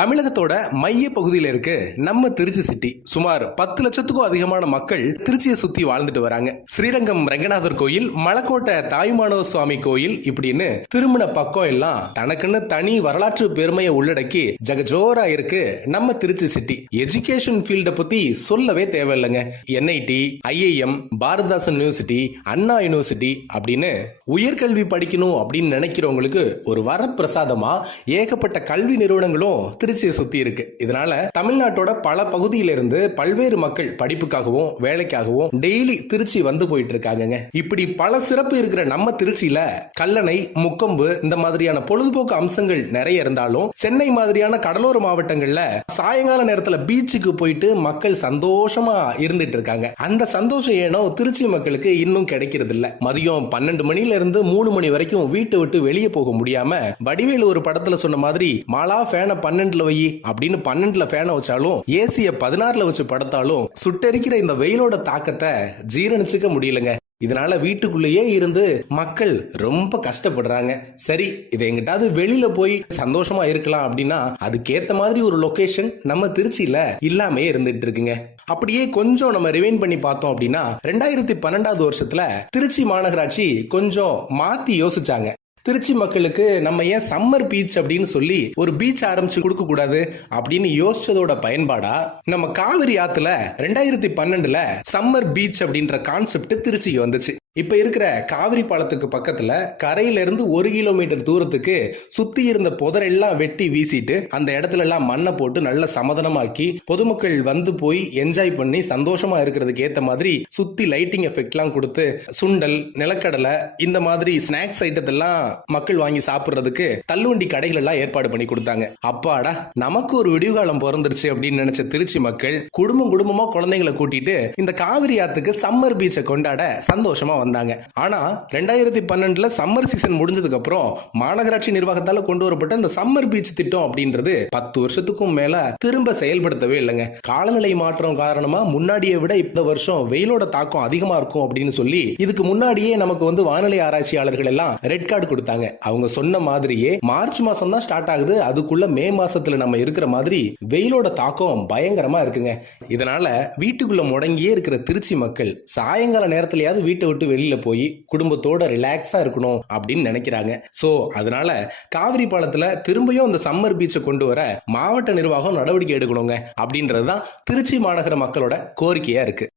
தமிழகத்தோட மைய பகுதியில இருக்கு நம்ம திருச்சி சிட்டி சுமார் பத்து லட்சத்துக்கும் அதிகமான மக்கள் திருச்சியை சுத்தி வாழ்ந்துட்டு வராங்க. ஸ்ரீரங்கம் ரங்கநாதர் கோயில் மலக்கோட்டை தாய்மானவ சுவாமி கோயில் இப்படின்னு திருமண பக்கம் எல்லாம் தனக்குன்னு தனி வரலாற்று பெருமையை உள்ளடக்கி ஜகஜோரா இருக்கு நம்ம திருச்சி சிட்டி எஜுகேஷன் ஃபீல்ட பத்தி சொல்லவே தேவையில்லைங்க. NIT IIM Bharathidasan university Anna university அப்படின்னு உயர்கல்வி படிக்கணும் அப்படின்னு நினைக்கிறவங்களுக்கு ஒரு வரப்பிரசாதமா ஏகப்பட்ட கல்வி நிறுவனங்களும் திருச்சியை சுத்தி இருக்கு. இதனால தமிழ்நாட்டோட பல பகுதியிலிருந்து பல்வேறு மக்கள் படிப்புக்காகவும் வேலைக்காகவும் டெய்லி திருச்சி வந்து போயிட்டு இருக்காங்க இப்படி பல சிறப்பு இருக்கிற நம்ம திருச்சியில கல்லணை முக்கொம்பு இந்த மாதிரியான பொழுதுபோக்கு அம்சங்கள் நிறைய இருந்தாலும் சென்னை மாதிரியான கடலோர மாவட்டங்கள்ல சாயங்கால நேரத்துல பீச்சுக்கு போயிட்டு மக்கள் சந்தோஷமா இருந்துட்டு இருக்காங்க. அந்த சந்தோஷம் ஏனோ திருச்சி மக்களுக்கு இன்னும் கிடைக்கிறது இல்ல மதியம் பன்னெண்டு மணில இருந்து மூணு மணி வரைக்கும் வீட்டை விட்டு வெளியே போக முடியாம வடிவேலு ஒரு படத்துல சொன்ன மாதிரி மாலா ஃபேனை பன்னெண்டுல வை அப்படின்னு பன்னெண்டுல ஃபேனை வச்சாலும் ஏசிய பதினாறுல வச்சு படுத்தாலும் சுட்டெரிக்கிற இந்த வெயிலோட தாக்கத்தை ஜீரணிச்சுக்க முடியலங்க. இதனால வீட்டுக்குள்ளேயே இருந்து மக்கள் ரொம்ப கஷ்டப்படுறாங்க. சரி இதை எங்கிட்டாவது வெளியில போய் சந்தோஷமா இருக்கலாம் அப்படின்னா அதுக்கேத்த மாதிரி ஒரு லொகேஷன் நம்ம திருச்சியில இல்லாமே இருந்துட்டு இருக்குங்க. அப்படியே கொஞ்சம் நம்ம ரிவைன் பண்ணி பார்த்தோம் அப்படின்னா ரெண்டாயிரத்தி பன்னெண்டாவது வருஷத்துல திருச்சி மாநகராட்சி கொஞ்சம் மாத்தி யோசிச்சாங்க. திருச்சி மக்களுக்கு நம்ம ஏன் சம்மர் பீச் அப்படின்னு சொல்லி ஒரு பீச் ஆரம்பிச்சு கொடுக்க கூடாது அப்படின்னு யோசிச்சதோட பயன்பாடா நம்ம காவிரி ஆத்துல ரெண்டாயிரத்தி பன்னெண்டுல சம்மர் பீச் அப்படின்ற கான்செப்ட் திருச்சிக்கு வந்துச்சு. இப்ப இருக்கிற காவிரி பாலத்துக்கு பக்கத்துல கரையில இருந்து ஒரு கிலோமீட்டர் தூரத்துக்கு சுத்தி இருந்த புதரெல்லாம் வெட்டி வீசிட்டு அந்த இடத்துல எல்லாம் மண்ணை போட்டு நல்ல சமதனமாக்கி பொதுமக்கள் வந்து போய் என்ஜாய் பண்ணி சந்தோஷமா இருக்கிறதுக்கு ஏத்த மாதிரி சுத்தி லைட்டிங் எஃபெக்ட்லாம் கொடுத்து சுண்டல் நிலக்கடலை இந்த மாதிரி ஸ்நாக்ஸ் ஐட்டத்தெல்லாம் மக்கள் வாங்கி சாப்பிடுறதுக்கு தள்ளுவண்டி கடைகள் எல்லாம் ஏற்பாடு பண்ணி கொடுத்தாங்க. அப்பாடா நமக்கு ஒரு விடிவுகாலம் பிறந்துருச்சு அப்படின்னு நினைச்ச திருச்சி மக்கள் குடும்பம் குடும்பமா குழந்தைங்களை கூட்டிட்டு இந்த காவிரி ஆத்துக்கு சம்மர் பீச்சை கொண்டாட சந்தோஷமா வந்தாங்க. ஆனால் ரெண்டாயிரத்தி பன்னெண்டில் சம்மர் சீசன் முடிஞ்சதுக்கு அப்புறம் மாநகராட்சி நிர்வாகத்தால் கொண்டு வரப்பட்ட இந்த சம்மர் பீச் திட்டம் அப்படின்றது பத்து வருஷத்துக்கும் மேலே திரும்ப செயல்படுத்தவே இல்லைங்க. காலநிலை மாற்றம் காரணமாக முன்னாடியை விட இந்த வருஷம் வெயிலோட தாக்கம் அதிகமா இருக்கும் அப்படின்னு சொல்லி இதுக்கு முன்னாடியே நமக்கு வந்து வானிலை ஆராய்ச்சியாளர்கள் எல்லாம் ரெட் கார்டு கொடுத்தாங்க. அவங்க சொன்ன மாதிரியே மார்ச் மாசம் தான் ஸ்டார்ட் ஆகுது. அதுக்குள்ள மே மாசத்துல நம்ம இருக்கிற மாதிரி வெயிலோட தாக்கம் பயங்கரமா இருக்குங்க. இதனால வீட்டுக்குள்ள முடங்கியே இருக்கிற திருச்சி மக்கள் சாயங்கால நேரத்திலயாவது வீட்டை விட்டு வெளியில போய் குடும்பத்தோட ரிலாக்ஸா இருக்கணும் அப்படின்னு நினைக்கிறாங்க. சோ அதனால காவிரி பாலத்துல திரும்பியும் இந்த சம்மர் பீச்சை கொண்டு வர மாவட்ட நிர்வாகம் நடவடிக்கை எடுக்கணுங்க. அப்படின்றதுதான் திருச்சி மாநகர மக்களோட கோரிக்கையா இருக்கு.